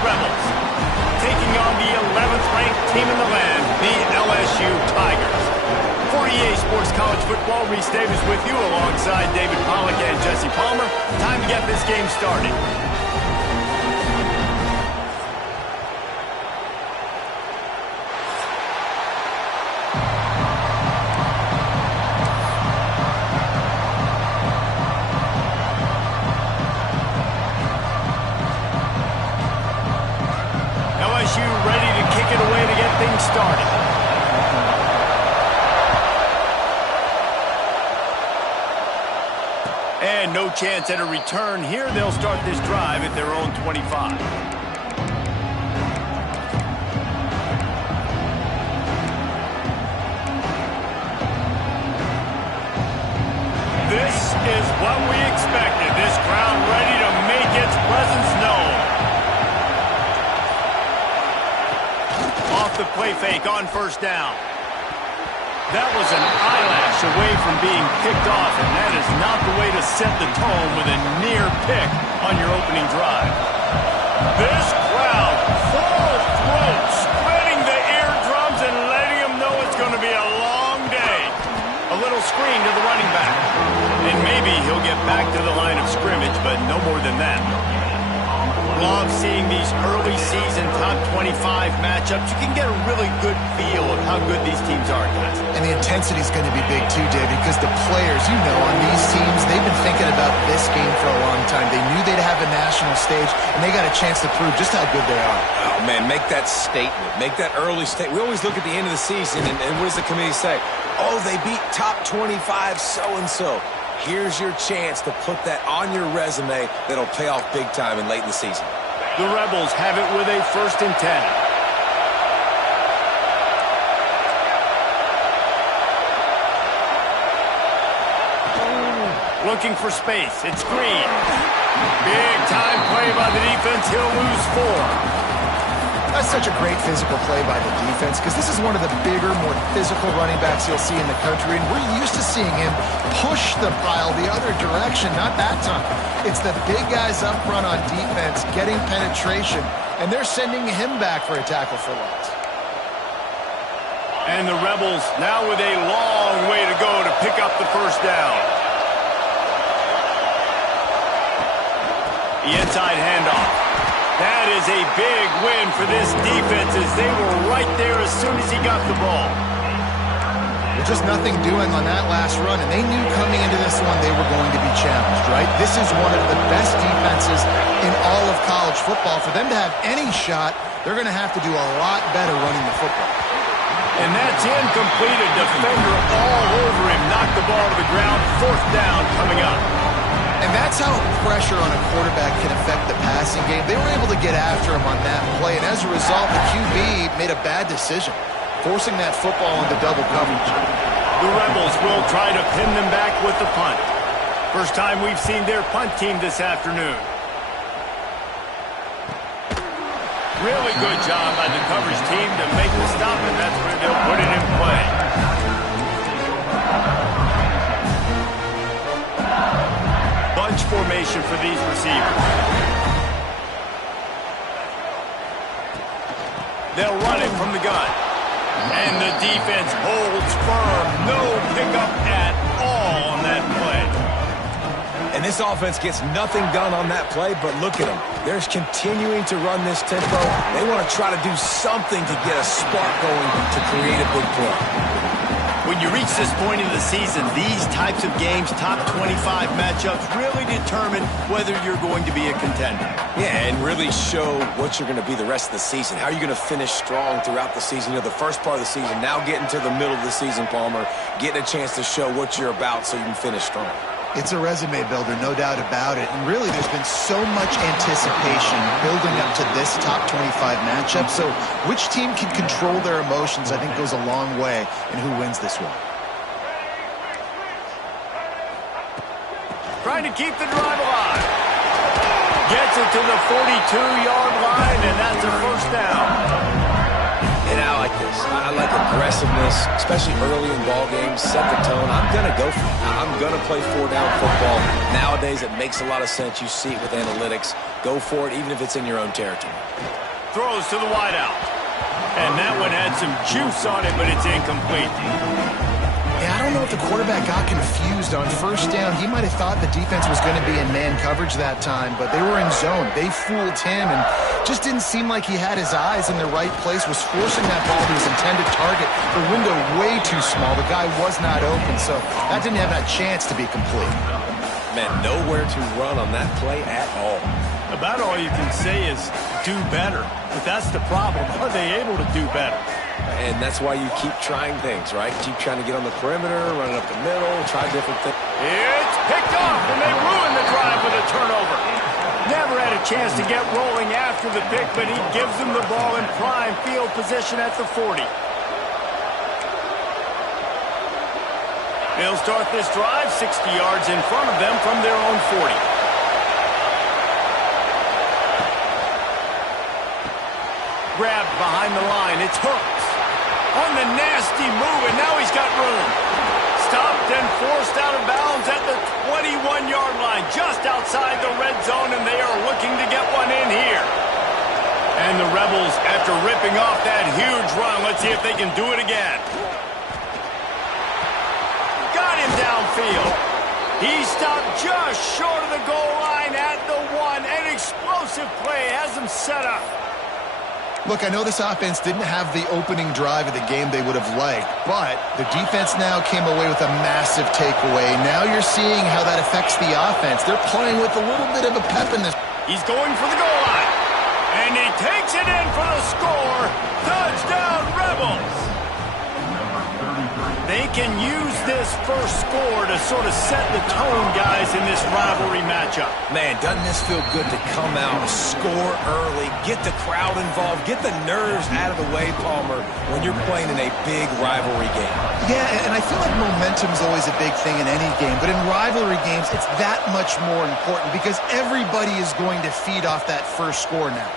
Rebels, taking on the 11th ranked team in the land, the LSU Tigers. For EA Sports College Football, Reese Davis with you alongside David Pollack and Jesse Palmer. Time to get this game started. LSU ready to kick it away to get things started. And no chance at a return here. They'll start this drive at their own 25. This is what we expected. This crowd ready to make its presence known. Off the play fake on first down. That was an eyelash away from being picked off, and that is not the way to set the tone with a near pick on your opening drive. This crowd, full throat, spreading the eardrums and letting them know it's going to be a long day. A little screen to the running back. And maybe he'll get back to the line of scrimmage, but no more than that. Love seeing these early season top 25 matchups. You can get a really good feel of how good these teams are, guys. And the intensity is going to be big too, David, because the players, you know, on these teams, they've been thinking about this game for a long time. They knew they'd have a national stage, and they got a chance to prove just how good they are. Oh, man, make that statement. Make that early statement. We always look at the end of the season, and what does the committee say? Oh, they beat top 25 so-and-so. Here's your chance to put that on your resume that'll pay off big time and late in the season. The Rebels have it with a 1st and 10. Looking for space. It's Green. Big time play by the defense. He'll lose 4. That's such a great physical play by the defense because this is one of the bigger, more physical running backs you'll see in the country, and we're used to seeing him push the pile the other direction. Not that time. It's the big guys up front on defense getting penetration, and they're sending him back for a tackle for loss. And the Rebels now with a long way to go to pick up the first down. The inside handoff. That is a big win for this defense as they were right there as soon as he got the ball. There's just nothing doing on that last run, and they knew coming into this one they were going to be challenged, right? This is one of the best defenses in all of college football. For them to have any shot, they're going to have to do a lot better running the football. And that's incomplete. A defender all over him. Knocked the ball to the ground. 4th down coming up. And that's how pressure on a quarterback can affect the passing game. They were able to get after him on that play, and as a result, the QB made a bad decision, forcing that football into double coverage. The Rebels will try to pin them back with the punt. First time we've seen their punt team this afternoon. Really good job by the coverage team to make the stop, and that's where they'll put it in play. Bunch formation for these receivers. They'll run it from the gun. And the defense holds firm. No pickup at all on that play. And this offense gets nothing done on that play, but look at them. They're continuing to run this tempo. They want to try to do something to get a spark going to create a big play. When you reach this point in the season, these types of games, top 25 matchups, really determine whether you're going to be a contender. Yeah, and really show what you're going to be the rest of the season. How are you going to finish strong throughout the season? You know, the first part of the season, now getting to the middle of the season, Palmer, getting a chance to show what you're about so you can finish strong. It's a resume builder, no doubt about it. And really, there's been so much anticipation building up to this top 25 matchup. So which team can control their emotions, I think, goes a long way in who wins this one. Trying to keep the drive alive. Gets it to the 42-yard line, and that's a 1st down. And I like this. I like aggressiveness, especially early in ball games. Set the tone. I'm going to go for it. I'm going to play 4-down football. Nowadays, it makes a lot of sense. You see it with analytics. Go for it, even if it's in your own territory. Throws to the wideout. And that one had some juice on it, but it's incomplete. Yeah, I don't know if the quarterback got confused on first down. He might have thought the defense was going to be in man coverage that time, but they were in zone. They fooled him and just didn't seem like he had his eyes in the right place, was forcing that ball to his intended target. The window way too small. The guy was not open, so that didn't have that chance to be complete. Man, nowhere to run on that play at all. About all you can say is do better. But that's the problem. Are they able to do better? And that's why you keep trying things, right? Keep trying to get on the perimeter, run it up the middle, try different things. It's picked off, and they ruin the drive with a turnover. Never had a chance to get rolling after the pick, but he gives them the ball in prime field position at the 40. They'll start this drive 60 yards in front of them from their own 40. Grabbed behind the line. It's Hooks on the nasty move, and now he's got room. Stopped and forced out of bounds at the 21-yard line, just outside the red zone, and they are looking to get one in here. And the Rebels, after ripping off that huge run, let's see if they can do it again. Got him downfield. He stopped just short of the goal line at the 1. An explosive play has him set up. Look, I know this offense didn't have the opening drive of the game they would have liked, but the defense now came away with a massive takeaway. Now you're seeing how that affects the offense. They're playing with a little bit of a pep in this. He's going for the goal line, and he takes it in for the score. Touchdown, Rebels! They can use this first score to sort of set the tone, guys, in this rivalry matchup. Man, doesn't this feel good to come out, score early, get the crowd involved, get the nerves out of the way, Palmer, when you're playing in a big rivalry game. Yeah, and I feel like momentum's always a big thing in any game, but in rivalry games, it's that much more important because everybody is going to feed off that first score now.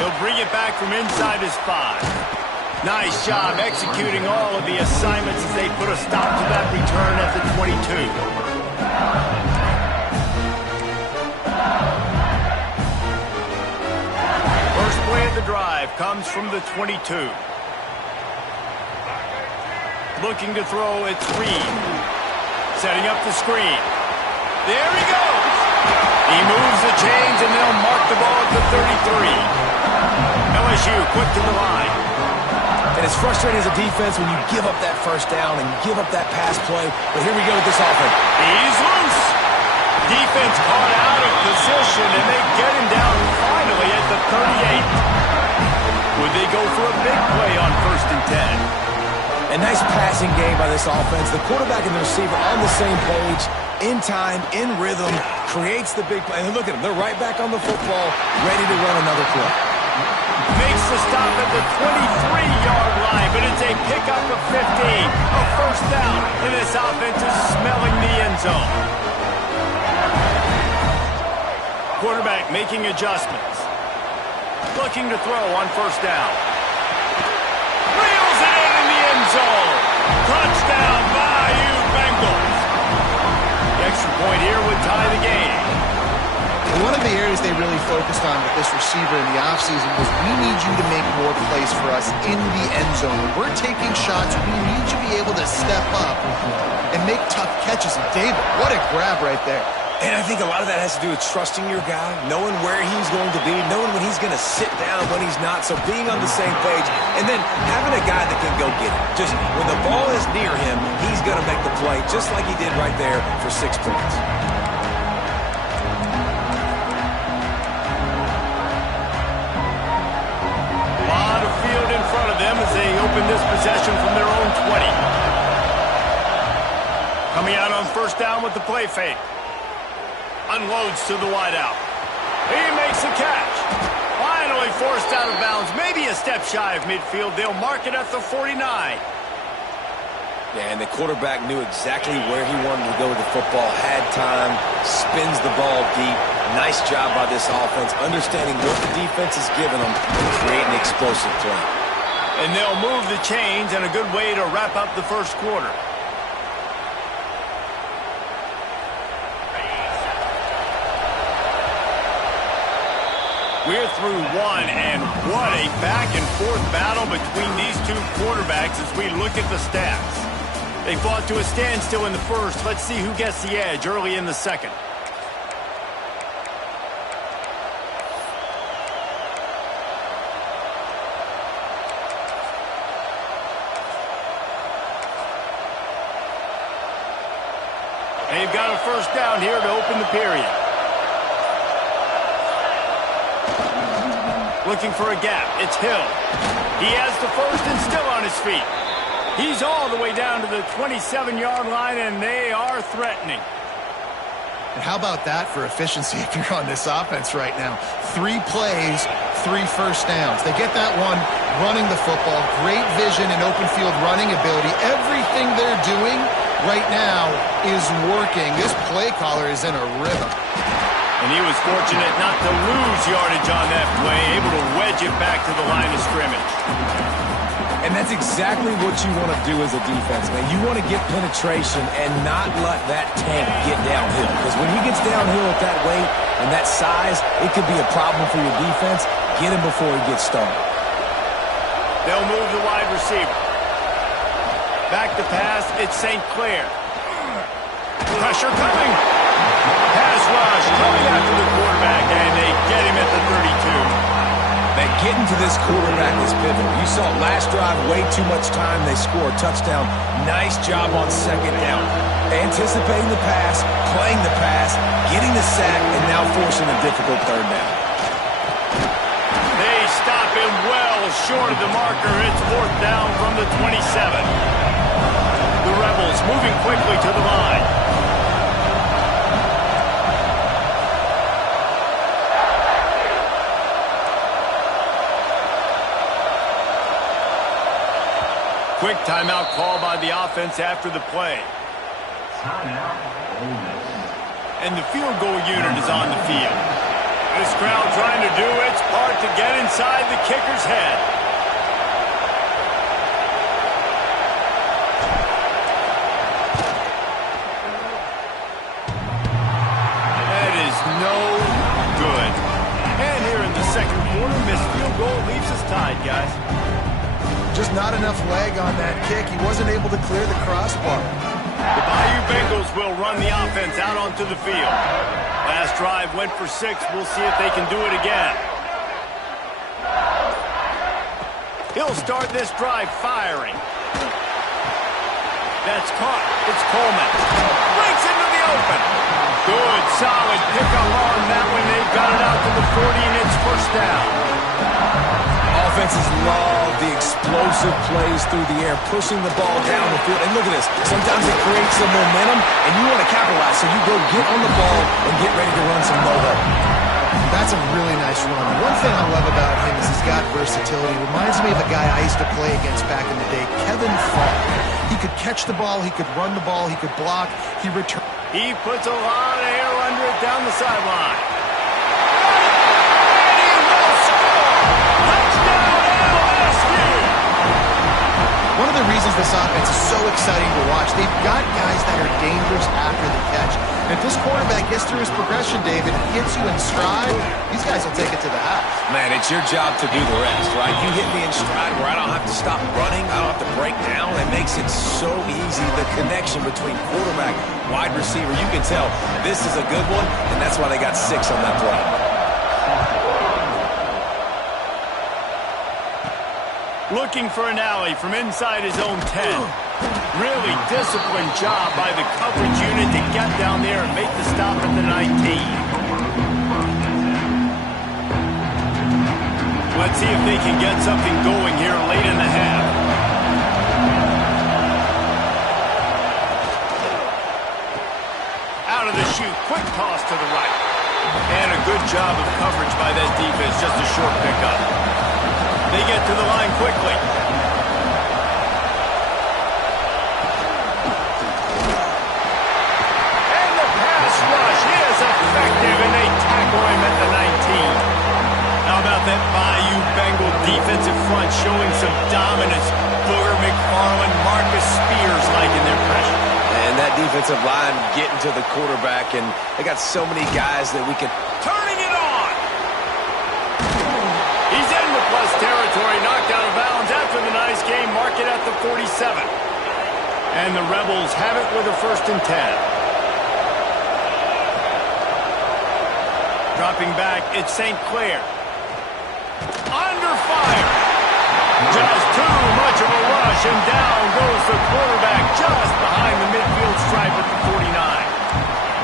He'll bring it back from inside his 5. Nice job executing all of the assignments as they put a stop to that return at the 22. First play of the drive comes from the 22. Looking to throw, it's Reed. Setting up the screen. There he goes. He moves the chains and they'll mark the ball at the 33. LSU quick to the line. And it's frustrating as a defense when you give up that first down and give up that pass play. But here we go with this offense. He's loose. Defense caught out of position, and they get him down finally at the 38. Would they go for a big play on 1st and 10? A nice passing game by this offense. The quarterback and the receiver on the same page, in time, in rhythm, creates the big play. And look at them. They're right back on the football, ready to run another play. Makes the stop at the 23-yard line, but it's a pickup of 15. A first down, and this offense is smelling the end zone. Quarterback making adjustments. Looking to throw on 1st down. Reels it in the end zone. Touchdown, Bayou Bengals. The extra point here would tie the game. One of the areas they really focused on with this receiver in the offseason was we need you to make more plays for us in the end zone. When we're taking shots, we need you to be able to step up and make tough catches. And David, what a grab right there. And I think a lot of that has to do with trusting your guy, knowing where he's going to be, knowing when he's going to sit down, when he's not, so being on the same page, and then having a guy that can go get it. Just when the ball is near him, he's going to make the play, just like he did right there for 6 points. As they open this possession from their own 20. Coming out on 1st down with the play fake. Unloads to the wideout. He makes the catch. Finally forced out of bounds. Maybe a step shy of midfield. They'll mark it at the 49. Yeah, and the quarterback knew exactly where he wanted to go with the football. Had time. Spins the ball deep. Nice job by this offense. Understanding what the defense is giving them and creating an explosive play. And they'll move the chains, and a good way to wrap up the first quarter. We're through one, and what a back-and-forth battle between these two quarterbacks as we look at the stats. They fought to a standstill in the first. Let's see who gets the edge early in the second. They've got a first down here to open the period. Looking for a gap. It's Hill. He has the first and still on his feet. He's all the way down to the 27-yard line, and they are threatening. And how about that for efficiency if you're on this offense right now? 3 plays, 3 first downs. They get that one running the football. Great vision and open field running ability. Everything they're doing right now is working. This play caller is in a rhythm. And he was fortunate not to lose yardage on that play, able to wedge it back to the line of scrimmage. And that's exactly what you want to do as a defense, man. You want to get penetration and not let that tank get downhill. Because when he gets downhill at that weight and that size, it could be a problem for your defense. Get him before he gets started. They'll move the wide receiver. Back to pass, it's St. Clair. Pressure coming. Pass rush coming after the quarterback, and they get him at the 32. Man, getting to this quarterback is pivotal. You saw last drive, way too much time. They score a touchdown. Nice job on second down. Anticipating the pass, playing the pass, getting the sack, and now forcing a difficult third down. They stop him well short of the marker. It's fourth down from the 27. The Rebels moving quickly to the line. Quick timeout call by the offense after the play. And the field goal unit is on the field. This crowd trying to do its part to get inside the kicker's head. That is no good. And here in the second quarter, missed field goal leaves us tied, guys. Just not enough leg on that kick. He wasn't able to clear the crossbar. The Bayou Bengals will run the offense out onto the field. Last drive went for 6. We'll see if they can do it again. He'll start this drive firing. That's caught. It's Coleman. Breaks into the open. Good, solid pickup on that one. They've got it out to the 40, and it's first down. Offenses love the explosive plays through the air, pushing the ball down the field. And look at this. Sometimes it creates some momentum, and you want to capitalize. So you go get on the ball and get ready to run some low. That's a really nice run. One thing I love about him is he's got versatility. Reminds me of a guy I used to play against back in the day, Kevin Falk. He could catch the ball, he could run the ball, he could block, he returned. He puts a lot of air under it down the sideline. One of the reasons this offense is so exciting to watch, they've got guys that are dangerous after the catch. And if this quarterback gets through his progression, David, and hits you in stride, these guys will take it to the house. Man, it's your job to do the rest, right? You hit me in stride where I don't have to stop running, I don't have to break down. It makes it so easy, the connection between quarterback, wide receiver. You can tell this is a good one, and that's why they got 6 on that play. Looking for an alley from inside his own 10. Really disciplined job by the coverage unit to get down there and make the stop at the 19. Let's see if they can get something going here late in the half. Out of the chute, quick toss to the right. And a good job of coverage by that defense, just a short pickup. They get to the line quickly. And the pass rush is effective, and they tackle him at the 19. How about that Bayou Bengal defensive front showing some dominance? Booger McFarland, Marcus Spears liking their pressure. And that defensive line getting to the quarterback, and they got so many guys that we can... Turning it on! Mandatory knocked out of bounds after the nice game. Mark it at the 47. And the Rebels have it with a 1st and 10. Dropping back, it's St. Clair. Under fire. Just too much of a rush, and down goes the quarterback just behind the midfield stripe at the 49.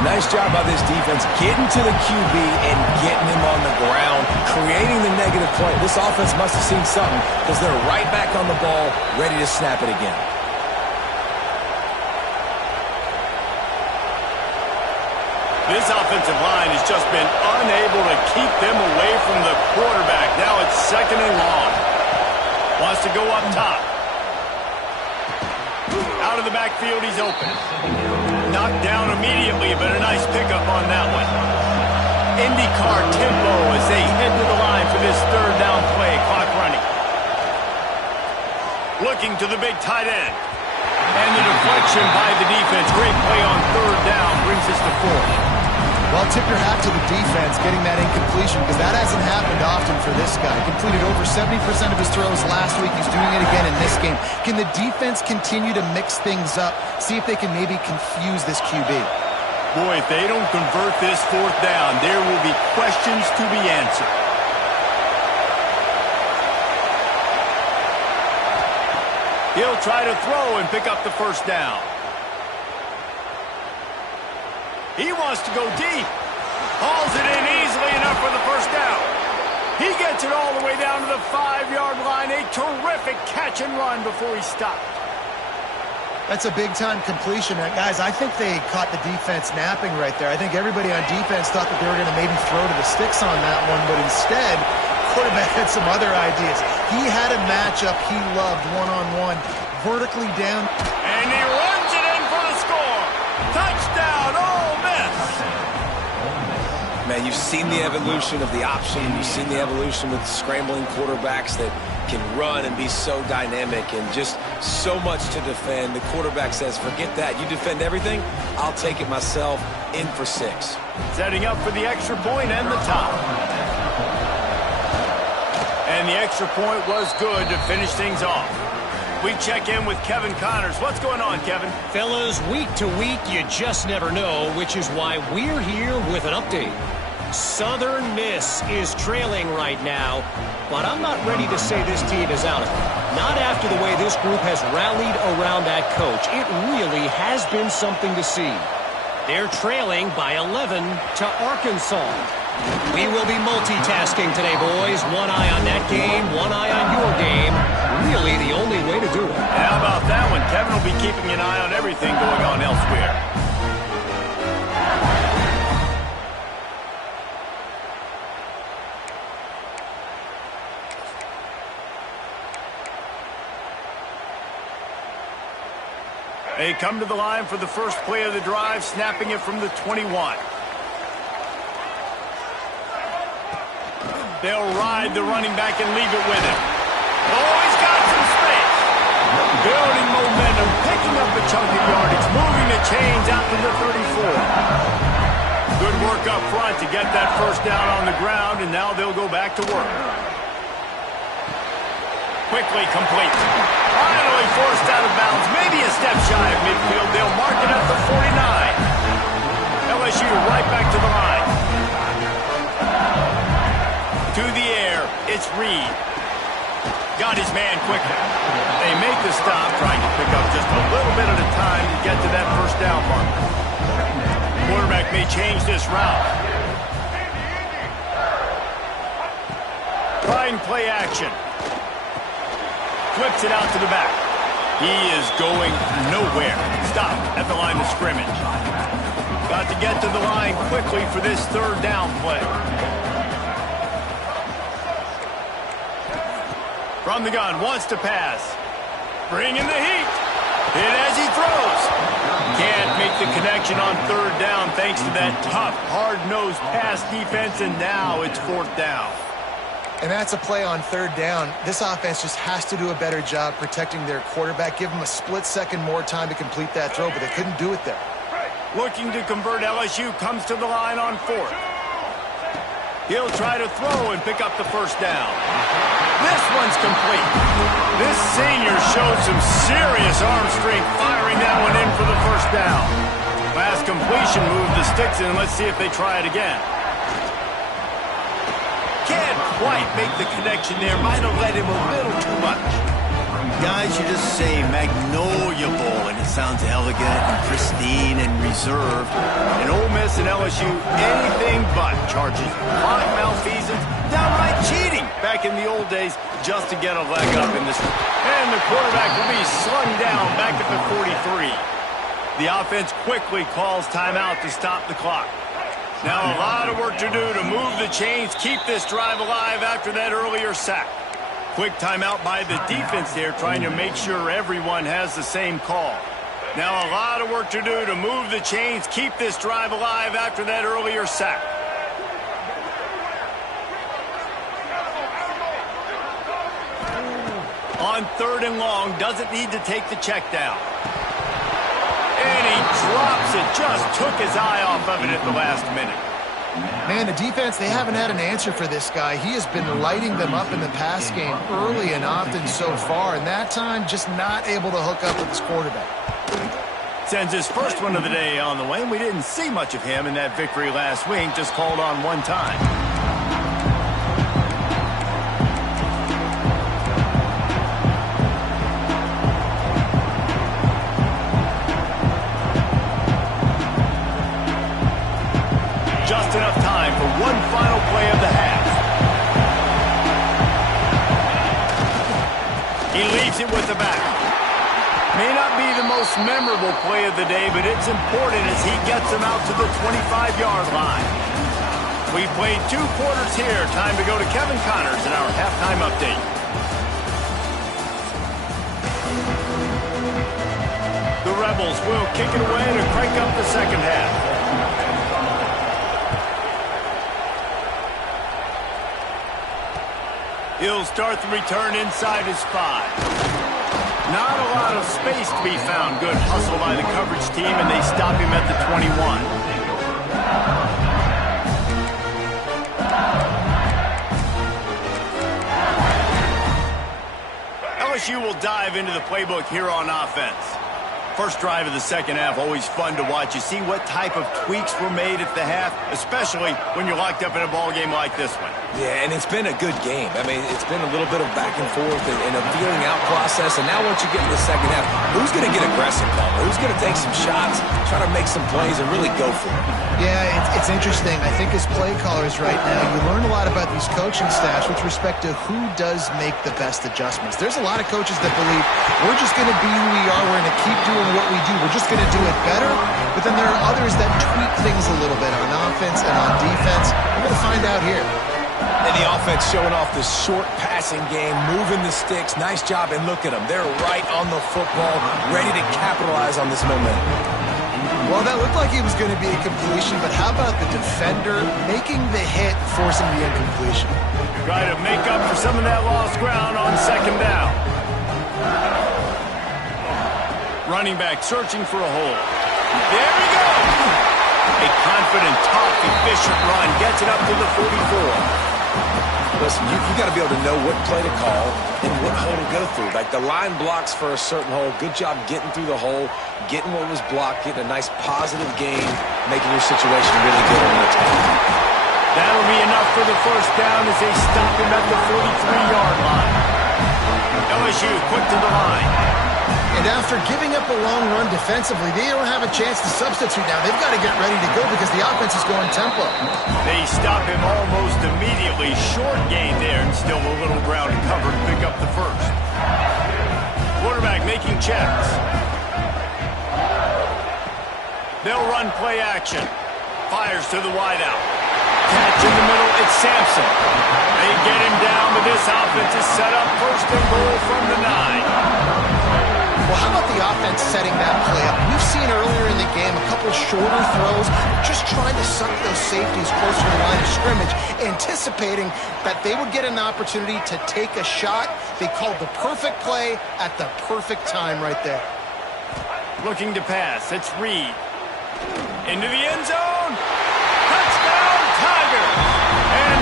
Nice job by this defense getting to the QB and getting him on the ground, creating the negative play. This offense must have seen something because they're right back on the ball, ready to snap it again. This offensive line has just been unable to keep them away from the quarterback. Now it's 2nd and long. Wants to go up top. Out of the backfield, he's open. Knocked down immediately, but a nice pickup on that one. IndyCar tempo as they head to the line for this 3rd down play. Clock running. Looking to the big tight end. And the deflection by the defense. Great play on 3rd down. Brings us to 4th. Well, tip your hat to the defense getting that incompletion because that hasn't happened often for this guy. Completed over 70% of his throws last week. He's doing it again in this game. Can the defense continue to mix things up? See if they can maybe confuse this QB. Boy, if they don't convert this 4th down, there will be questions to be answered. He'll try to throw and pick up the 1st down. He wants to go deep. Hauls it in easily enough for the 1st down. He gets it all the way down to the 5-yard line. A terrific catch and run before he stopped. That's a big-time completion. Guys, I think they caught the defense napping right there. I think everybody on defense thought that they were going to maybe throw to the sticks on that one, but instead, quarterback had some other ideas. He had a matchup he loved one-on-one, vertically down. And he runs it in for the score. Touchdown, Ole Miss. Man, you've seen the evolution of the option. You've seen the evolution with scrambling quarterbacks that can run and be so dynamic and just so much to defend. The quarterback says, forget that. You defend everything, I'll take it myself. In for 6. Setting up for the extra point and the top. And the extra point was good to finish things off. We check in with Kevin Connors. What's going on, Kevin? Fellas, week to week, you just never know, which is why we're here with an update. Southern Miss is trailing right now, but I'm not ready to say this team is out of it. Not after the way this group has rallied around that coach. It really has been something to see. They're trailing by 11 to Arkansas. We will be multitasking today, boys. One eye on that game, one eye on your game. Really the only way to do it. And how about that one? Kevin will be keeping an eye on everything going on elsewhere. They come to the line for the first play of the drive, snapping it from the 21. They'll ride the running back and leave it with him. Oh, he's got some space. Building momentum, picking up a chunk of yardage, moving the chains out to the 34. Good work up front to get that 1st down on the ground, and now they'll go back to work. Quickly complete. Finally forced out of bounds. Maybe a step shy of midfield. They'll mark it at the 49. LSU right back to the line. To the air. It's Reed. Got his man quickly. They make the stop, trying to pick up just a little bit at a time to get to that 1st down mark. Quarterback may change this route. Trying play action. Flips it out to the back. He is going nowhere. Stopped at the line of scrimmage. Got to get to the line quickly for this 3rd down play. From the gun, wants to pass. Bringing the heat. Hit as he throws. Can't make the connection on 3rd down thanks to that tough, hard-nosed pass defense, and now it's 4th down. And that's a play on 3rd down. This offense just has to do a better job protecting their quarterback. Give him a split second more time to complete that throw, but they couldn't do it there. Looking to convert, LSU comes to the line on 4th. He'll try to throw and pick up the first down. This one's complete. This senior showed some serious arm strength firing that one in for the first down. Last completion moved the sticks in. Let's see if they try it again. Can't quite make the connection there. Might have led him a little too much. Guys, you just say Magnolia Bowl, and it sounds elegant and pristine and reserved. And Ole Miss and LSU, anything but charges. Clock malfeasance, downright cheating back in the old days just to get a leg up in this. And the quarterback will be slung down back at the 43. The offense quickly calls timeout to stop the clock. Now a lot of work to do to move the chains, keep this drive alive after that earlier sack. Quick timeout by the defense there, trying to make sure everyone has the same call. Now a lot of work to do to move the chains, keep this drive alive after that earlier sack. On 3rd and long, doesn't need to take the check down. And he drops it, just took his eye off of it at the last minute. Man, the defense, they haven't had an answer for this guy. He has been lighting them up in the pass game early and often so far, and that time just not able to hook up with his quarterback. Sends his first one of the day on the way, and we didn't see much of him in that victory last week, just called on one time. Just enough time for one final play of the half. He leaves it with the back. May not be the most memorable play of the day, but it's important as he gets them out to the 25-yard line. We played 2 quarters here. Time to go to Kevin Connors in our halftime update. The Rebels will kick it away to crank up the second half. He'll start the return inside his 5. Not a lot of space to be found. Good hustle by the coverage team, and they stop him at the 21. LSU will dive into the playbook here on offense. First drive of the second half, always fun to watch. You see what type of tweaks were made at the half, especially when you're locked up in a ball game like this one. Yeah, and it's been a good game. I mean, it's been a little bit of back and forth and a feeling out process. And now once you get in the second half, who's going to get aggressive, Palmer? Who's going to take some shots, try to make some plays, and really go for it? Yeah, it's interesting. I think as play callers right now, you learn a lot about these coaching staffs with respect to who does make the best adjustments. There's a lot of coaches that believe we're just going to be who we are. We're going to keep doing what we do. We're just going to do it better. But then there are others that tweak things a little bit on offense and on defense. We're going to find out here. And the offense showing off the short passing game, moving the sticks. Nice job, and look at them. They're right on the football, ready to capitalize on this momentum. Well, that looked like it was going to be a completion, but how about the defender making the hit, forcing the incompletion? Try to make up for some of that lost ground on second down. Running back searching for a hole. There he goes! A confident, tough, efficient run gets it up to the 44. Listen, you got to be able to know what play to call and what hole to go through. Like the line blocks for a certain hole. Good job getting through the hole, getting what was blocked, getting a nice positive gain, making your situation really good on the next play. That'll be enough for the first down as they stop him at the 43-yard line. LSU quick to the line. And after giving up a long run defensively, they don't have a chance to substitute now. They've got to get ready to go because the offense is going tempo. They stop him almost immediately. Short gain there, and still a little ground to cover to pick up the first. Quarterback making checks. They'll run play action. Fires to the wideout. Catch in the middle, it's Sampson. They get him down, but this offense is set up first and goal from the 9. Well, how about the offense setting that play up? We've seen earlier in the game a couple shorter throws, just trying to suck those safeties closer to the line of scrimmage, anticipating that they would get an opportunity to take a shot. They called the perfect play at the perfect time right there. Looking to pass, it's Reed. Into the end zone. Touchdown, Tigers! And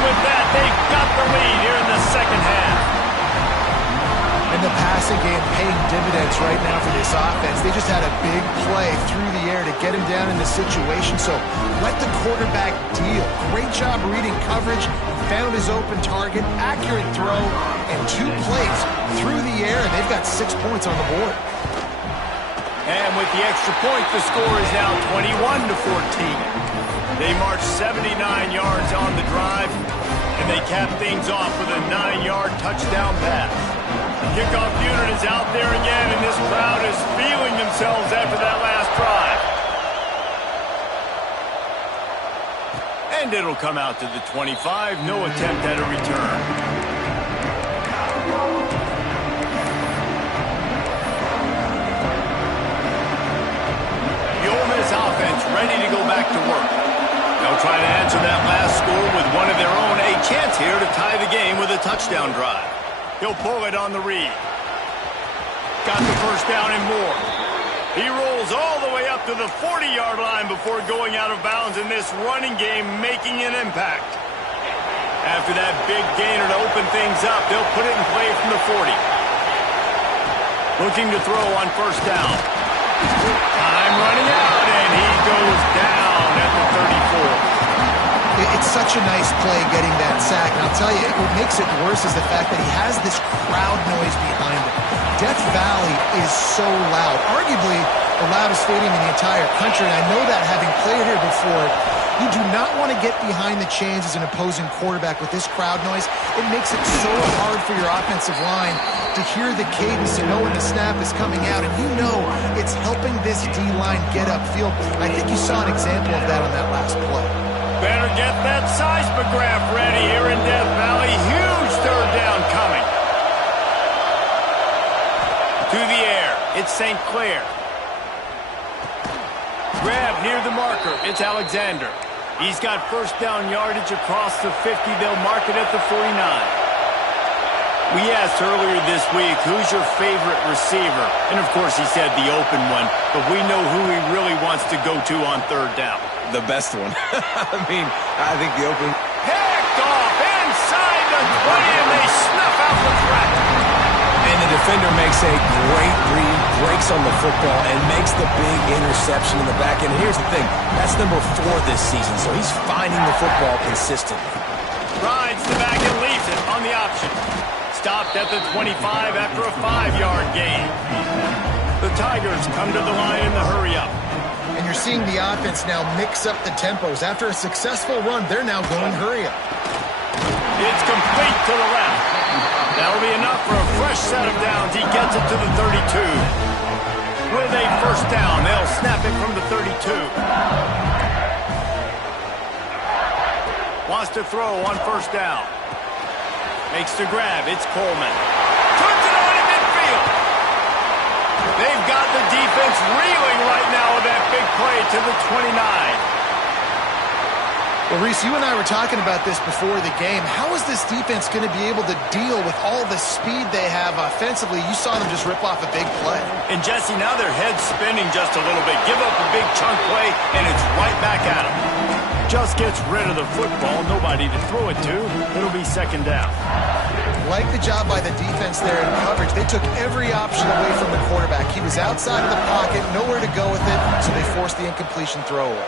the passing game paying dividends right now for this offense. They just had a big play through the air to get him down in the situation, so let the quarterback deal. Great job reading coverage, found his open target, accurate throw, and 2 plays through the air, and they've got 6 points on the board. And with the extra point, the score is now 21-14. They march 79 yards on the drive, and they cap things off with a 9-yard touchdown pass. The kickoff unit is out there again, and this crowd is feeling themselves after that last drive. And it'll come out to the 25. No attempt at a return. The Ole Miss offense ready to go back to work. They'll try to answer that last score with one of their own. A chance here to tie the game with a touchdown drive. He'll pull it on the read. Got the first down and more. He rolls all the way up to the 40-yard line before going out of bounds in this running game, making an impact. After that big gainer to open things up, they'll put it in play from the 40. Looking to throw on first down. Time running out, and he goes down at the 34. It's such a nice play getting that sack. And I'll tell you, what makes it worse is the fact that he has this crowd noise behind him. Death Valley is so loud, arguably the loudest stadium in the entire country. And I know that having played here before, you do not want to get behind the chains as an opposing quarterback with this crowd noise. It makes it so hard for your offensive line to hear the cadence and know when the snap is coming out. And you know it's helping this D-line get upfield. I think you saw an example of that on that last play. Better get that seismograph ready here in Death Valley. Huge third down coming. To the air, it's St. Clair. Grab near the marker, it's Alexander. He's got first down yardage across the 50. They'll mark it at the 49. We asked earlier this week, who's your favorite receiver? And of course he said the open one, but we know who he really wants to go to on third down. The best one. I think the open... Picked off inside the 20, and they snuff out the threat. And the defender makes a great read, breaks on the football, and makes the big interception in the back end. Here's the thing, that's number 4 this season, so he's finding the football consistently. Rides the back and leaves it on the option. Stopped at the 25 after a 5-yard gain. The Tigers come to the line in the hurry-up. And you're seeing the offense now mix up the tempos. After a successful run, they're now going hurry-up. It's complete to the left. That'll be enough for a fresh set of downs. He gets it to the 32. With a first down, they'll snap it from the 32. Wants to throw on first down. Makes the grab. It's Coleman. Turns it on in midfield. They've got the defense reeling right now with that big play to the 29. Well, Reese, you and I were talking about this before the game. How is this defense going to be able to deal with all the speed they have offensively? You saw them just rip off a big play. And, Jesse, now their head's spinning just a little bit. Give up a big chunk play, and it's right back at them. Just gets rid of the football. Nobody to throw it to. It'll be second down. Like the job by the defense there in coverage. They took every option away from the quarterback. He was outside of the pocket, nowhere to go with it, so they forced the incompletion throw away.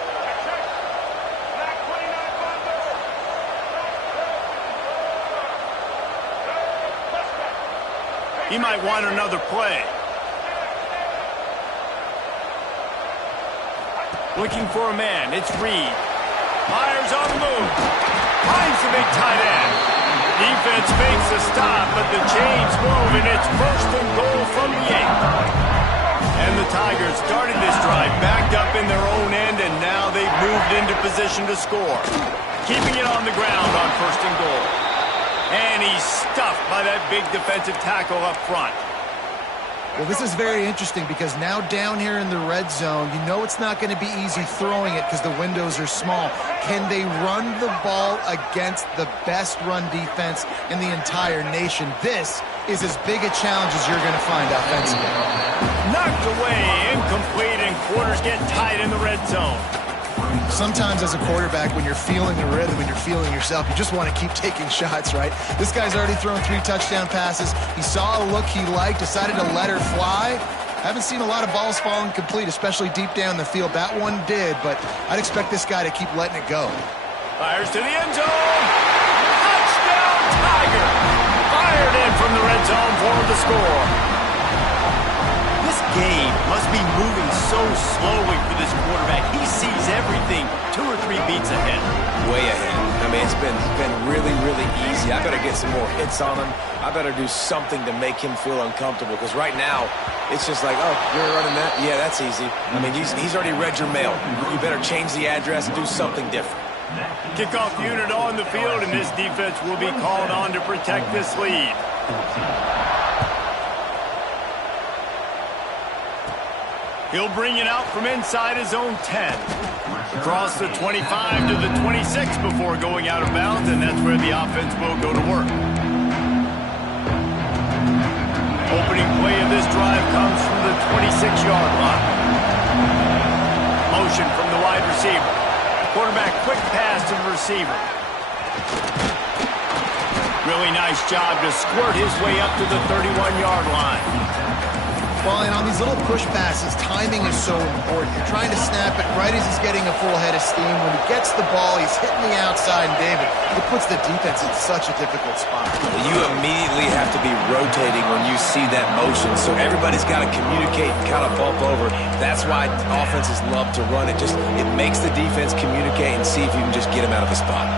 He might want another play. Looking for a man. It's Reed. Myers on the move. Finds the big tight end. Defense makes a stop, but the chains move, and it's first and goal from the 8. And the Tigers started this drive backed up in their own end, and now they've moved into position to score. Keeping it on the ground on first and goal. And he's stuffed by that big defensive tackle up front. Well, this is very interesting because now down here in the red zone, you know it's not going to be easy throwing it because the windows are small. Can they run the ball against the best run defense in the entire nation? This is as big a challenge as you're going to find offensively. Knocked away, incomplete, and quarters get tight in the red zone. Sometimes as a quarterback, when you're feeling the rhythm, when you're feeling yourself, you just want to keep taking shots, right? This guy's already thrown 3 touchdown passes. He saw a look he liked, decided to let her fly. Haven't seen a lot of balls falling complete, especially deep down the field. That one did, but I'd expect this guy to keep letting it go. Fires to the end zone. Touchdown, Tiger. Fired in from the red zone for the score. This game must be moving so slowly for this quarterback. He sees everything 2 or 3 beats ahead. Way ahead. I mean, it's been really, really easy. I better get some more hits on him. I better do something to make him feel uncomfortable, because right now, it's just like, oh, you're running that? Yeah, that's easy. I mean, he's already read your mail. You better change the address and do something different. Kickoff unit on the field, and this defense will be called on to protect this lead. He'll bring it out from inside his own 10. Across the 25 to the 26 before going out of bounds, and that's where the offense will go to work. Opening play of this drive comes from the 26-yard line. Motion from the wide receiver. Quarterback quick pass to the receiver. Really nice job to squirt his way up to the 31-yard line. Well, and on these little push passes, timing is so important. You're trying to snap it right as he's getting a full head of steam. When he gets the ball, he's hitting the outside, and David, it puts the defense in such a difficult spot. You immediately have to be rotating when you see that motion, so everybody's got to communicate and kind of bump over. That's why offenses love to run it. It makes the defense communicate and see if you can just get him out of the spot.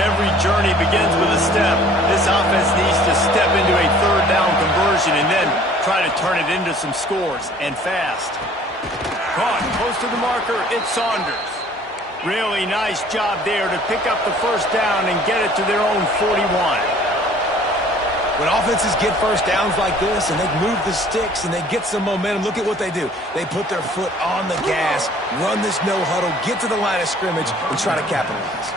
Every journey begins with a step. This offense needs to step into a third down conversion and then try to turn it into some scores, and fast. Caught close to the marker, it's Saunders. Really nice job there to pick up the first down and get it to their own 41. When offenses get first downs like this and they move the sticks and they get some momentum, look at what they do. They put their foot on the gas, run this no huddle, get to the line of scrimmage, and try to capitalize.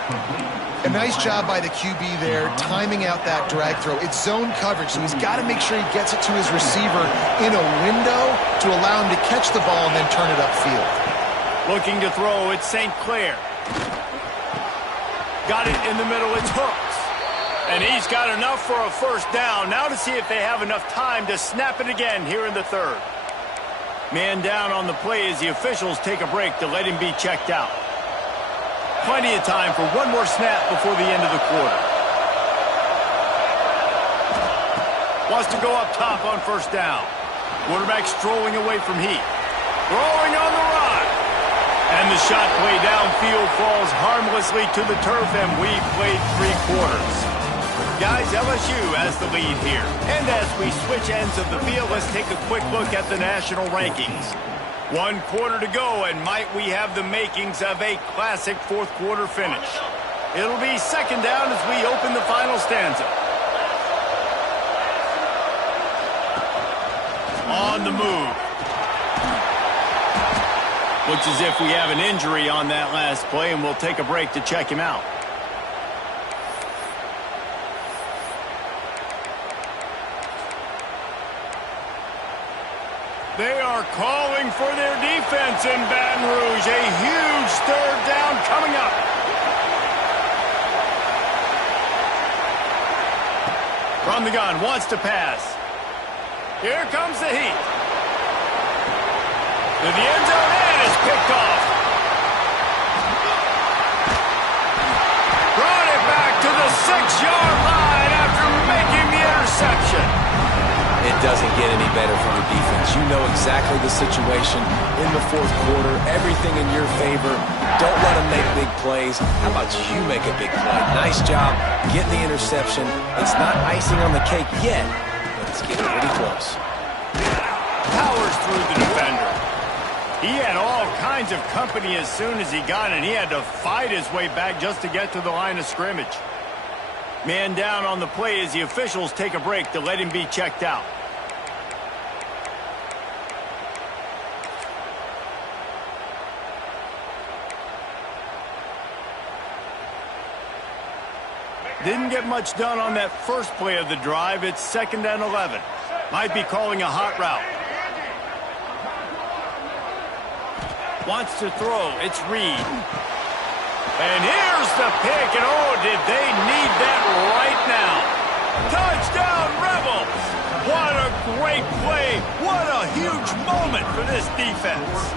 A nice job by the QB there, timing out that drag throw. It's zone coverage, so he's got to make sure he gets it to his receiver in a window to allow him to catch the ball and then turn it upfield. Looking to throw, it's St. Clair. Got it in the middle, it's Hooks. And he's got enough for a first down. Now to see if they have enough time to snap it again here in the third. Man down on the play as the officials take a break to let him be checked out. Plenty of time for one more snap before the end of the quarter. Wants to go up top on first down. Quarterback strolling away from heat. Throwing on the run. And the shot play downfield falls harmlessly to the turf, and we've played 3 quarters. Guys, LSU has the lead here. And as we switch ends of the field, let's take a quick look at the national rankings. 1 quarter to go, and might we have the makings of a classic fourth quarter finish. It'll be second down as we open the final stanza. On the move. Looks as if we have an injury on that last play, and we'll take a break to check him out. They are calling for their defense in Baton Rouge. A huge third down coming up. From the gun, wants to pass. Here comes the heat. To the end zone, and is picked off. Brought it back to the 6-yard line after making the interception. It doesn't get any better from the defense. You know exactly the situation in the fourth quarter. Everything in your favor. Don't let them make big plays. How about you make a big play? Nice job getting the interception. It's not icing on the cake yet, but it's getting pretty close. Powers through the defender. He had all kinds of company as soon as he got it. He had to fight his way back just to get to the line of scrimmage. Man down on the play as the officials take a break to let him be checked out. Didn't get much done on that first play of the drive. It's 2nd and 11. Might be calling a hot route. Wants to throw. It's Reed. And here's the pick. And oh, did they need that right now. Touchdown, Rebels. What a great play. What a huge moment for this defense.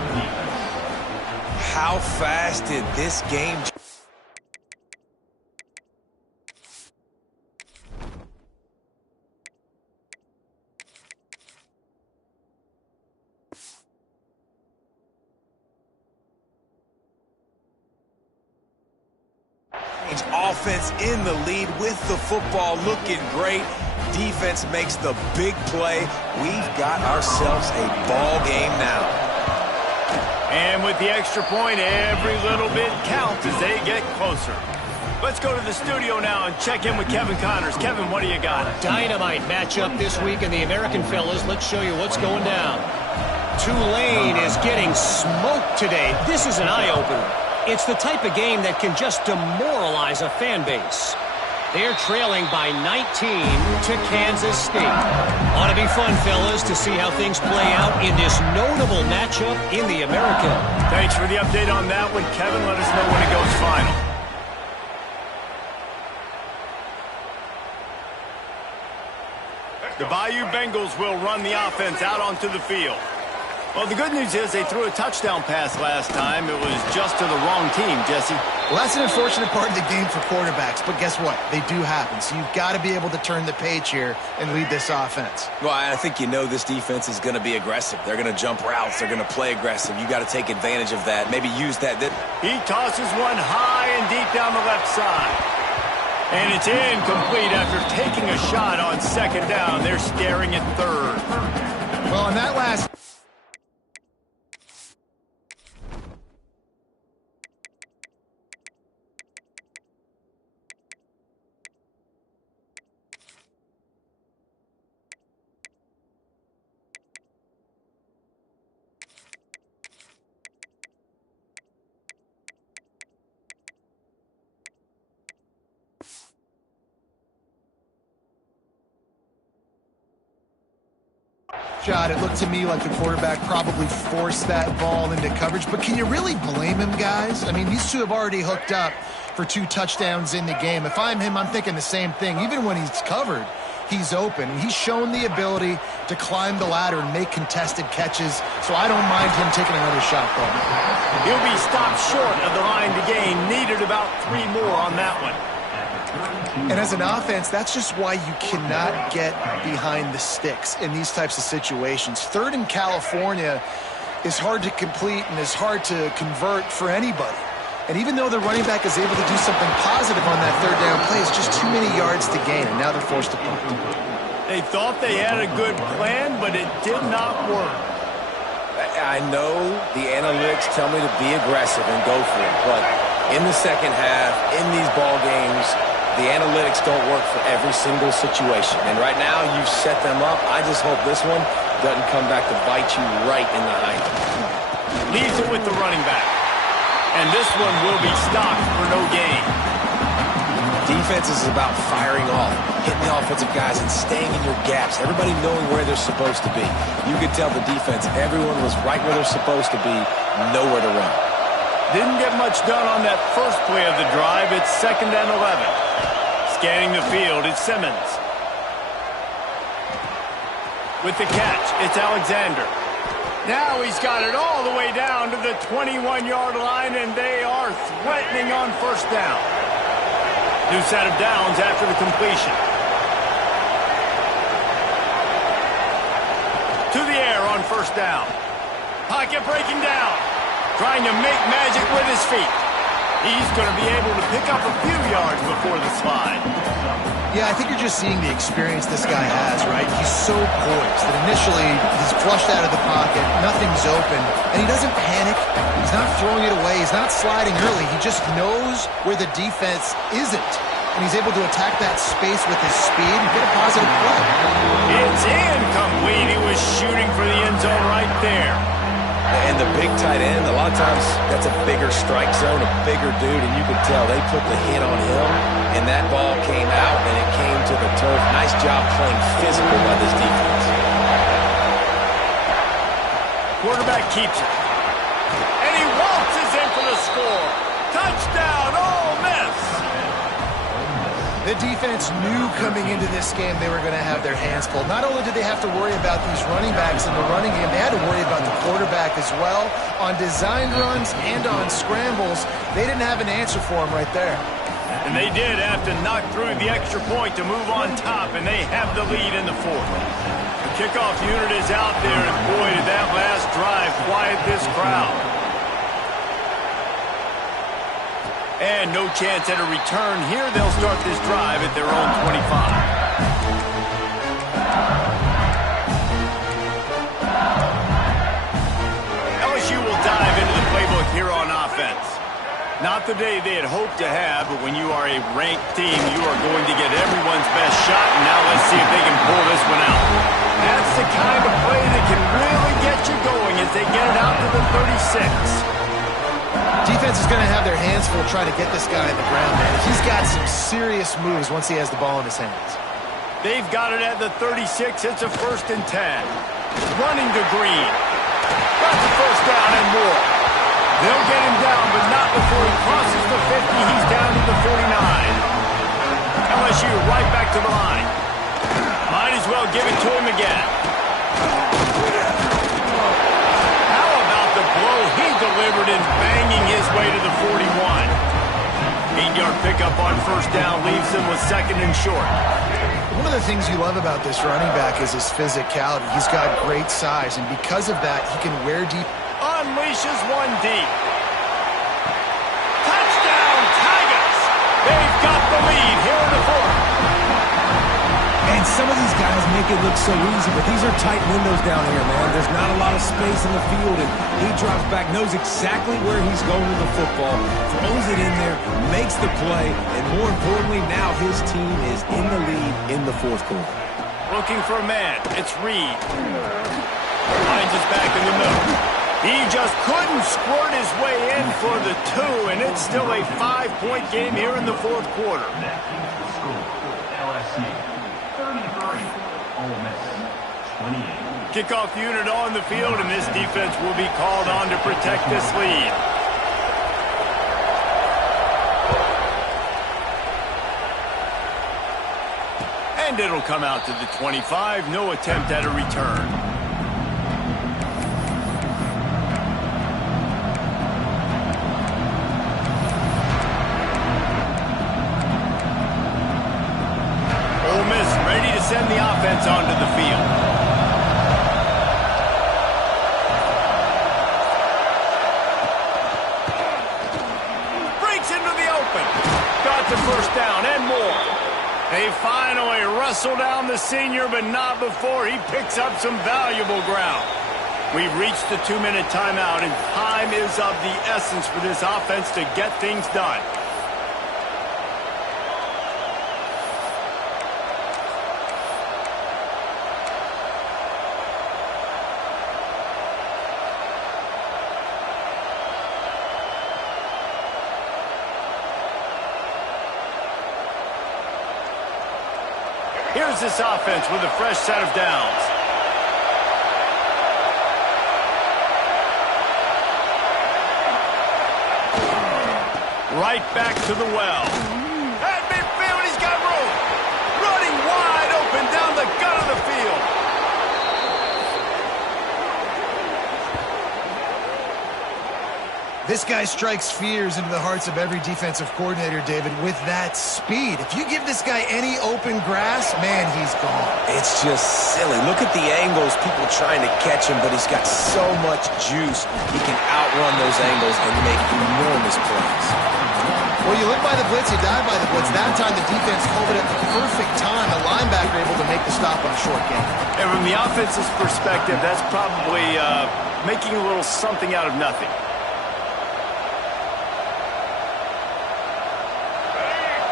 How fast did this game offense in the lead with the football looking great. Defense makes the big play. We've got ourselves a ball game now. And with the extra point, every little bit counts as they get closer. Let's go to the studio now and check in with Kevin Connors. Kevin, what do you got? Dynamite matchup this week in the American, fellas. Let's show you what's going down. Tulane is getting smoked today. This is an eye-opener. It's the type of game that can just demoralize a fan base. They're trailing by 19 to Kansas State. Ought to be fun, fellas, to see how things play out in this notable matchup in the American. Thanks for the update on that one, Kevin. Let us know when it goes final. The Bayou Bengals will run the offense out onto the field. Well, the good news is they threw a touchdown pass last time. It was just to the wrong team, Jesse. Well, that's an unfortunate part of the game for quarterbacks, but guess what? They do happen, so you've got to be able to turn the page here and lead this offense. Well, I think you know this defense is going to be aggressive. They're going to jump routes. They're going to play aggressive. You got to take advantage of that. Maybe use that. He tosses one high and deep down the left side. And it's incomplete after taking a shot on second down. They're staring at third. Well, on that last... shot, it looked to me like the quarterback probably forced that ball into coverage. But can you really blame him, guys? I mean, these two have already hooked up for 2 touchdowns in the game. If I'm him, I'm thinking the same thing. Even when he's covered, he's open. He's shown the ability to climb the ladder and make contested catches, so I don't mind him taking another shot there. He'll be stopped short of the line to gain. Needed about 3 more on that one. And as an offense, that's just why you cannot get behind the sticks in these types of situations. Third in California is hard to complete and is hard to convert for anybody. And even though the running back is able to do something positive on that third down play, it's just too many yards to gain, and now they're forced to punt. They thought they had a good plan, but it did not work. I know the analytics tell me to be aggressive and go for it, but in the second half, in these ball games, the analytics don't work for every single situation. And right now, you've set them up. I just hope this one doesn't come back to bite you right in the hind. Leaves it with the running back. And this one will be stopped for no gain. Defense is about firing off, hitting the offensive guys and staying in your gaps. Everybody knowing where they're supposed to be. You could tell the defense, everyone was right where they're supposed to be, nowhere to run. Didn't get much done on that first play of the drive. It's 2nd and 11. Scanning the field, it's Simmons. With the catch, it's Alexander. Now he's got it all the way down to the 21-yard line, and they are threatening on first down. New set of downs after the completion. To the air on first down. Pocket breaking down. Trying to make magic with his feet. He's going to be able to pick up a few yards before the slide. Yeah, I think you're just seeing the experience this guy has, right? He's so poised that initially he's flushed out of the pocket, nothing's open, and he doesn't panic. He's not throwing it away. He's not sliding early. He just knows where the defense isn't, and he's able to attack that space with his speed and get a positive play. It's incomplete. He was shooting for the end zone right there. And the big tight end, a lot of times that's a bigger strike zone, a bigger dude, and you could tell they put the hit on him, and that ball came out, and it came to the turf. Nice job playing physical by this defense. Quarterback keeps it. And he score. Touchdown, Ole Miss. The defense knew coming into this game they were going to have their hands full. Not only did they have to worry about these running backs in the running game, they had to worry about the quarterback as well. On designed runs and on scrambles, they didn't have an answer for him right there. And they did have to knock through the extra point to move on top, and they have the lead in the fourth. The kickoff unit is out there, and boy, did that last drive quiet this crowd. And no chance at a return here. They'll start this drive at their own 25. LSU will dive into the playbook here on offense. Not the day they had hoped to have, but when you are a ranked team, you are going to get everyone's best shot. And now let's see if they can pull this one out. That's the kind of play that can really get you going as they get it out to the 36. Defense is going to have their hands full trying to get this guy in the ground, man. He's got some serious moves once he has the ball in his hands. They've got it at the 36. It's a 1st and 10. Running to Green. Got the first down and more. They'll get him down, but not before he crosses the 50. He's down to the 49. LSU right back to the line. Might as well give it to him again. How about the blow he delivered in banging his way to the 41? 8-yard pickup on first down leaves them with 2nd and short. One of the things you love about this running back is his physicality. He's got great size, and because of that, he can wear deep. Unleashes one deep. Touchdown, Tigers! They've got the lead here in the fourth. And some of these guys make it look so easy, but these are tight windows down here, man. There's not a lot of space in the field, and he drops back, knows exactly where he's going with the football, throws it in there, makes the play, and more importantly, now his team is in the lead in the fourth quarter. Looking for a man. It's Reed. Finds us back in the middle. He just couldn't squirt his way in for the 2, and it's still a 5-point game here in the fourth quarter. Kickoff unit on the field, and this defense will be called on to protect this lead. And it'll come out to the 25. No attempt at a return. Ole Miss ready to send the offense onto the field. Breaks into the open. Got the first down and more. They finally wrestle down the senior, but not before he picks up some valuable ground. We've reached the 2-minute timeout, and time is of the essence for this offense to get things done. Here's this offense with a fresh set of downs. Right back to the well. At midfield, he's got room. Running wide open down the gut of the field. This guy strikes fears into the hearts of every defensive coordinator, David, with that speed. If you give this guy any open grass, man, he's gone. It's just silly. Look at the angles, people trying to catch him, but he's got so much juice. He can outrun those angles and make enormous plays. Well, you live by the blitz, you die by the blitz. That time the defense called it at the perfect time. The linebacker able to make the stop on a short gain. And from the offense's perspective, that's probably making a little something out of nothing.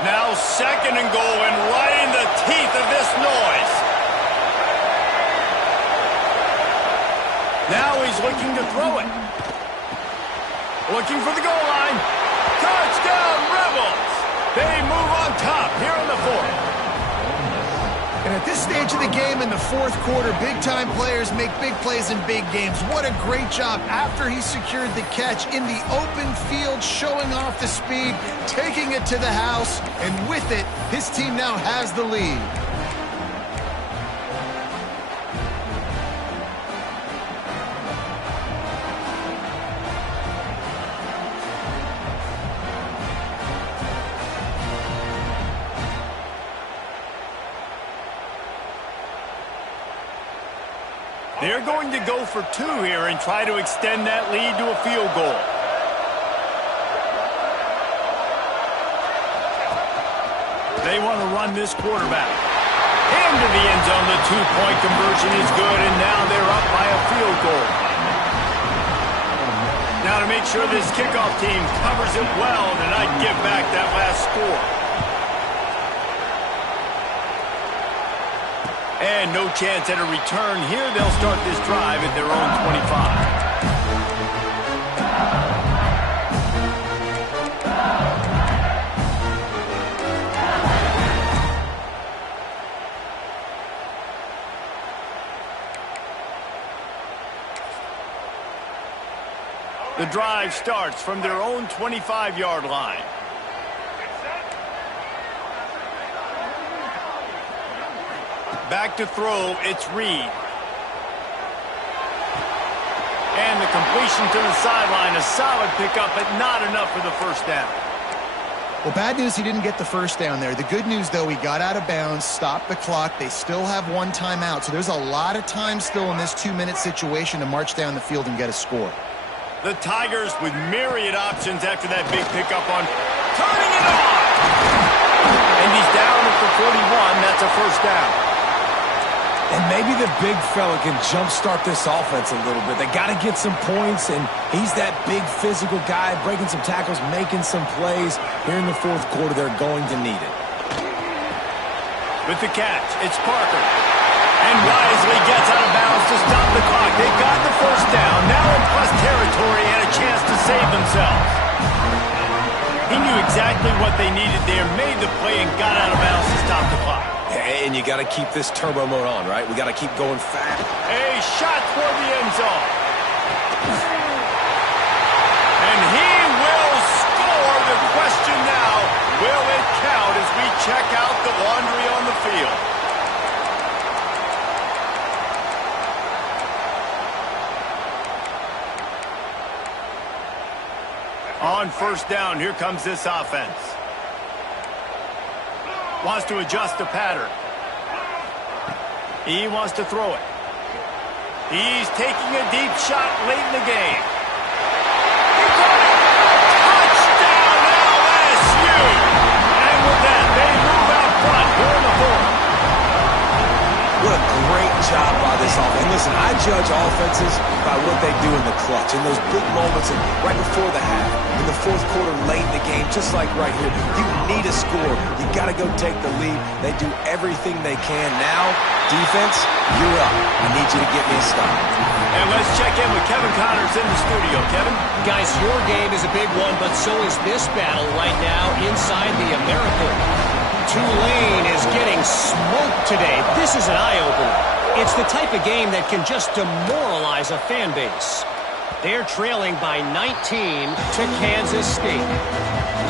Now 2nd and goal, and right in the teeth of this noise. Now he's looking to throw it. Looking for the goal line. Touchdown, Rebels! They move on top here in the fourth. And And at this stage of the game in the fourth quarter, big-time players make big plays in big games. What a great job after he secured the catch in the open field, showing off the speed, taking it to the house, and with it, his team now has the lead. They're going to go for two here and try to extend that lead to a field goal. They want to run this quarterback. Into the end zone, the two-point conversion is good, and now they're up by a field goal. Now to make sure this kickoff team covers it well to not give back that last score. And no chance at a return here. They'll start this drive at their own 25. The drive starts from their own 25-yard line. Back to throw, it's Reed. And the completion to the sideline, a solid pickup, but not enough for the first down. Well, bad news, he didn't get the first down there. The good news, though, he got out of bounds, stopped the clock. They still have one timeout, so there's a lot of time still in this 2-minute situation to march down the field and get a score. The Tigers with myriad options after that big pickup on turning it on. And he's down at the 41. That's a first down. And maybe the big fella can jumpstart this offense a little bit. They got to get some points, and he's that big physical guy, breaking some tackles, making some plays. Here in the fourth quarter, they're going to need it. With the catch, it's Parker. And wisely gets out of bounds to stop the clock. They got the first down. Now in plus territory and a chance to save themselves. He knew exactly what they needed there, made the play, and got out of bounds to stop the clock. And you got to keep this turbo mode on, right? We got to keep going fast. A shot toward the end zone. And he will score. The question now, will it count as we check out the laundry on the field? On first down, here comes this offense. Wants to adjust the pattern. He wants to throw it. He's taking a deep shot late in the game. He caught it! Touchdown LSU! And with that, they move out front here in the fourth. What a great job by this offense. And listen, I judge offenses by what they do in the clutch, in those big moments, and right before the half, in the fourth quarter, late in the game, just like right here. You need a score. You got to go take the lead. They do everything they can. Now, defense, you're up. I need you to get me a stop. And let's check in with Kevin Connors in the studio. Kevin? Guys, your game is a big one, but so is this battle right now inside the American. Tulane is getting smoked today. This is an eye-opener. It's the type of game that can just demoralize a fan base. They're trailing by 19 to Kansas State.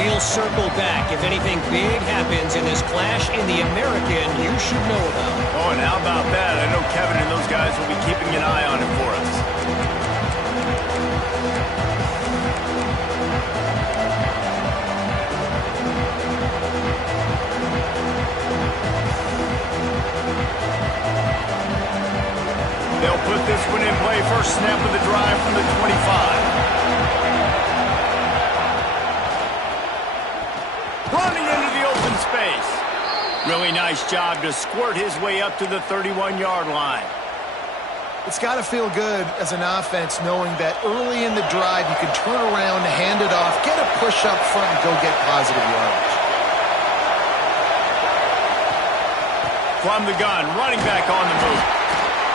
We'll circle back if anything big happens in this clash in the American you should know about. Oh, and how about that? I know Kevin and those guys will be keeping an eye on it for us. They'll put this one in play. First snap of the drive from the 25. Running into the open space. Really nice job to squirt his way up to the 31-yard line. It's got to feel good as an offense knowing that early in the drive you can turn around, hand it off, get a push up front, and go get positive yardage. From the gun, running back on the move.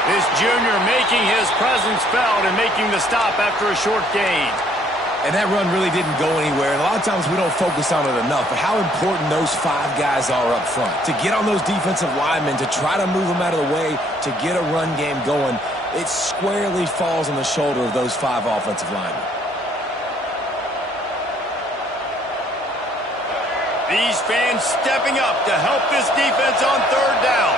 This junior making his presence felt and making the stop after a short gain. And that run really didn't go anywhere. And a lot of times we don't focus on it enough, but how important those 5 guys are up front. To get on those defensive linemen, to try to move them out of the way, to get a run game going, it squarely falls on the shoulder of those 5 offensive linemen. These fans stepping up to help this defense on 3rd down.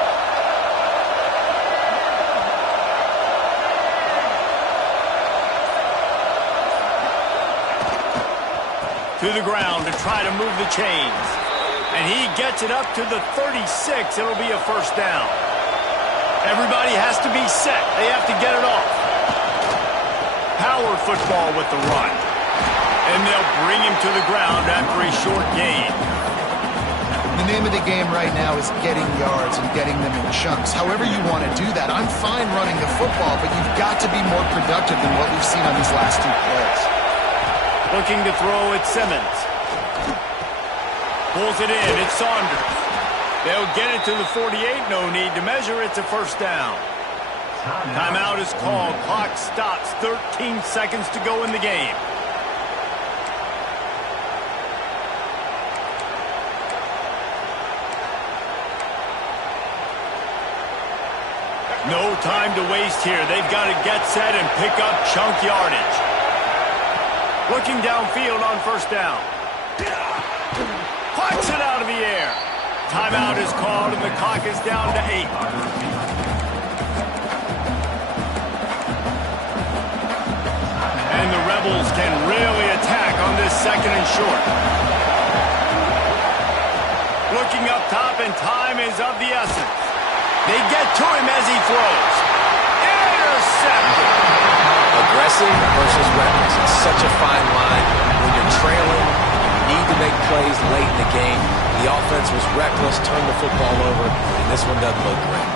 To the ground to try to move the chains. And he gets it up to the 36. It'll be a 1st down. Everybody has to be set. They have to get it off. Power football with the run. And they'll bring him to the ground after a short gain. The name of the game right now is getting yards and getting them in chunks. However you want to do that. I'm fine running the football, but you've got to be more productive than what we've seen on these last 2 plays. Looking to throw at Simmons. Pulls it in. It's Saunders. They'll get it to the 48. No need to measure. It's a 1st down. Timeout is called. Clock stops. 13 seconds to go in the game. No time to waste here. They've got to get set and pick up chunk yardage. Looking downfield on 1st down. Pucks it out of the air. Timeout is called and the clock is down to 8. And the Rebels can really attack on this 2nd and short. Looking up top and time is of the essence. They get to him as he throws. Intercepted. Aggressive versus reckless. It's such a fine line. When you're trailing, you need to make plays late in the game. The offense was reckless, turned the football over, and this one doesn't look great.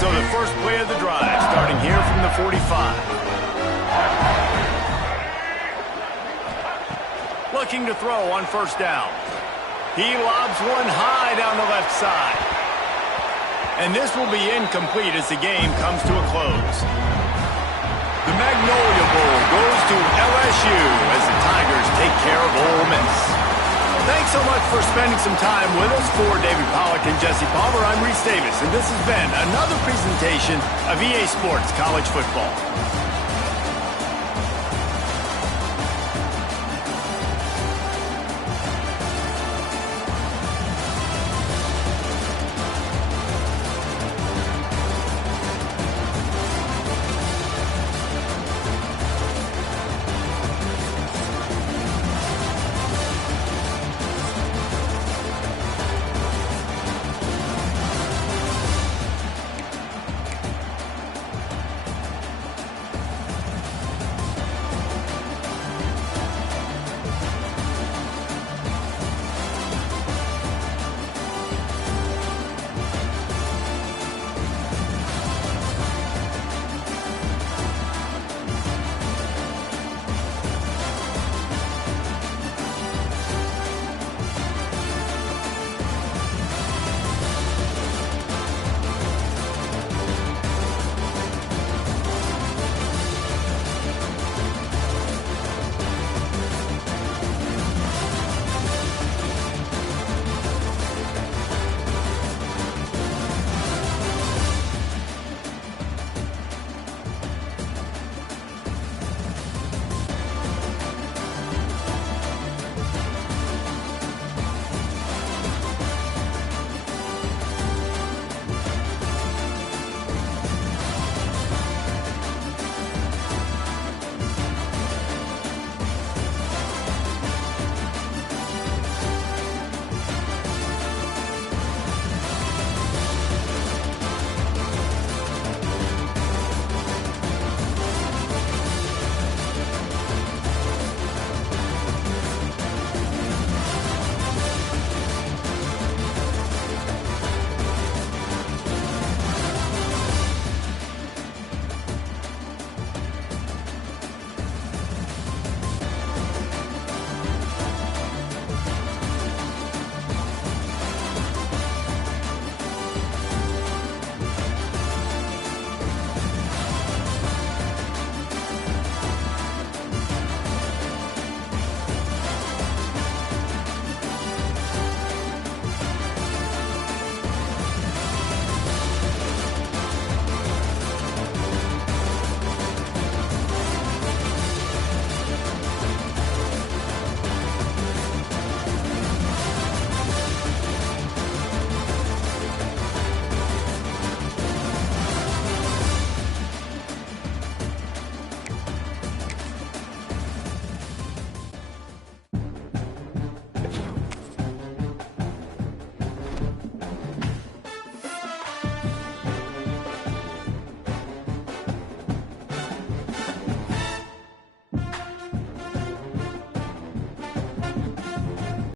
So the first play of the drive, starting here from the 45. Looking to throw on 1st down. He lobs one high down the left side. And this will be incomplete as the game comes to a close. The Magnolia Bowl goes to LSU as the Tigers take care of Ole Miss. Thanks so much for spending some time with us. For David Pollack and Jesse Palmer, I'm Reese Davis, and this has been another presentation of EA Sports College Football.